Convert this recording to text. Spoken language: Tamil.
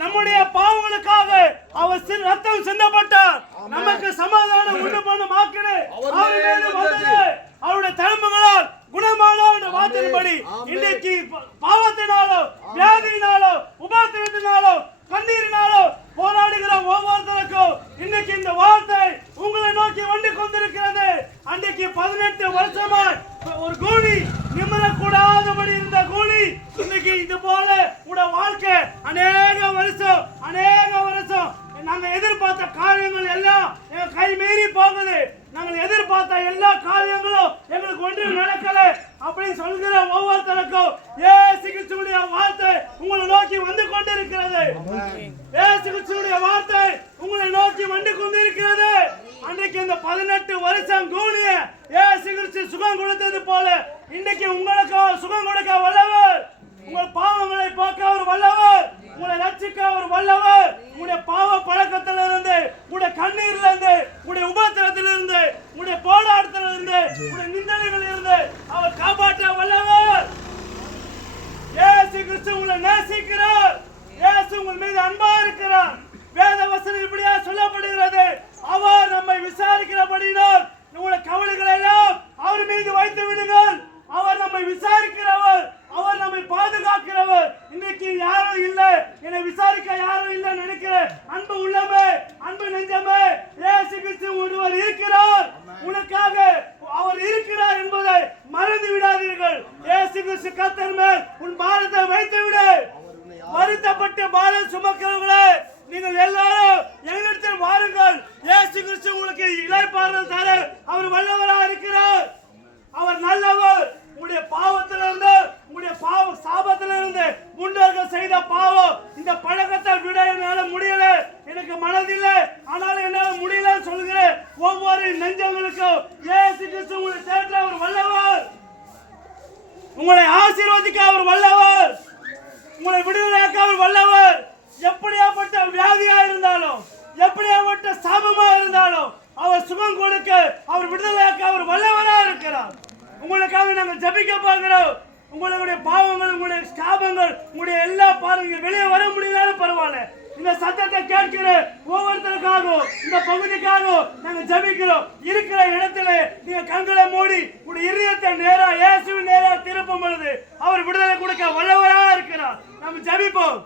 நம்முடைய பாவங்களுக்காக அவர் ரத்தம் சிந்தப்பட்டார். நமக்கு சமாதானம் உண்டு பண்ண மாக்கிடு அவர் மீது வந்தது. அவருடைய தழும்புகளால் குணமான வார்த்தையின்படி இன்றைக்கு பாவத்தினாலோ வியாதியினாலோ உபாத்திரத்தினாலோ கண்ணீரினாலோ போராடுகிற ஒவ்வொருத்தருக்கும் இன்னைக்கு இந்த வார்த்தை உங்களை நோக்கி வந்து கொண்டிருக்கிறது. அன்றைக்கு 18 வருஷமா ஒரு கூலி நிமிரக்கூடாதபடி இருந்த கூலி இன்னைக்கு இது போல உட வாழ்க்கை அநேக வருஷம் நாங்க எதிர்பார்த்த காரியங்கள் எல்லாம் எங்க கை மீறி போகுது. நாங்கள் எதிர்பார்த்த எல்லா காரியங்களும் எங்களுக்கு ஒன்றும் நடக்கல அப்படின்னு சொல்கிற ஒவ்வொருத்தருக்கும் இயேசு கிறிஸ்துவின் வார்த்தை உங்களை நோக்கி வந்து கொண்டிருக்கிறது. இயேசு கிறிஸ்துவின் வார்த்தை உங்களை நோக்கி வந்து கொண்டிருக்கிறது. அன்றைக்கு இந்த 18 வருஷம் கூலிய இயேசு கிறிஸ்து சுகம் கொடுத்தது போல இன்னைக்கு உங்களுக்கு சுகம் கொடுக்க வல்லவர். உங்கள் பாவங்களை போக்க அவர் வல்லவர். உங்களை ரட்சிக்க அவர் வல்லவர். உங்களுடைய பாவ பழக்கத்திலிருந்து, உங்களுடைய கண்ணீரிலிருந்து, உங்களுடைய உபத்திரத்திலிருந்து, உங்களுடைய போராட்டத்திலிருந்து, உங்களுடைய நிந்தனைகளிலிருந்து அவர் காப்பாற்ற வல்லவர். இயேசு கிறிஸ்து உங்களை நேசிக்கிறார். இயேசு உங்கள் மீது அன்பா இருக்கிறார். வேத வசனம் இப்படியா சொல்லப்படுகிறது. அவர் நம்மை விசாரிக்கிறபடினால் உங்களுடைய கவலைகளை எல்லாம் அவர் மீது வைத்து விடுங்கள். அவர் நம்மை விசாரிக்கிறவர். அவர் நம்மை பாதுகாக்கிறவர். இன்னைக்கு யாரும் இல்ல, என்னை விசாரிக்க யாரும் இல்ல நினைக்கிற அன்பு உள்ளமே, அன்பு நெஞ்சமே, இயேசு கிறிஸ்து ஒருவர் இருக்கிறார். உனக்காக அவர் இருக்கிறார் என்பதை மறந்து விடாதீர்கள். இயேசு கிறிஸ்து கர்த்தர் மேல் உன் பாரத்தை வைத்து விடு. வருத்தப்பட்டு பாரம் சுமக்கிறவர்களே, நீங்கள் எல்லாரும் எங்களிடத்தில் வாருங்கள். இயேசு கிறிஸ்து உங்களுக்கு இளைப்பாறுதல் தர அவர் வல்லவராக இருக்கிறார். அவர் நல்லவர். உங்களுடைய பாவத்திலிருந்து, உங்களுடைய பாவ சாபத்திலிருந்து, முன்னோர்கள் செய்த பாவம் இந்த பழக்கத்தை விட என்னால முடியல, எனக்கு மனதில்லை, ஆனாலும் என்னால முடியல சொல்கிற ஒவ்வொரு நெஞ்சங்களுக்கும் இயேசு கிறிஸ்து உங்களை தேற்ற அவர் வல்லவர். உங்களை ஆசீர்வதிக்க அவர் வல்லவர். உங்களை விடுதலையாக்க அவர் வல்லவர். எப்படியாப்பட்ட வியாதியா இருந்தாலும், எப்படியாப்பட்ட சாபமா இருந்தாலும் அவர் சுகம் கொடுக்க, அவர் விடுதலையாக்க அவர் வல்லவராக இருக்கிறார். உங்களுக்காக நாங்கள் ஜெபிக்க பார்க்கிறோம். உங்களுடைய பாவங்கள், உங்களுடைய சாபங்கள், உங்களுடைய எல்லா பாவங்கள் வெளியே வர முடியலாலும் பரவாயில்ல. இந்த சத்தத்தை கேட்கிற ஒவ்வொருத்தருக்காகவும், இந்த பகுதிக்காகவும் நாங்கள் ஜெபிக்கிறோம். இருக்கிற இடத்துல நீங்க கண்களை மூடி உங்களுடைய இதயத்தை நேரா இயேசுவின் நேரா திருப்பும் பொழுது அவர் விடுதலை கொடுக்க வல்லவராக இருக்கிறார். நாம் ஜெபிப்போம்.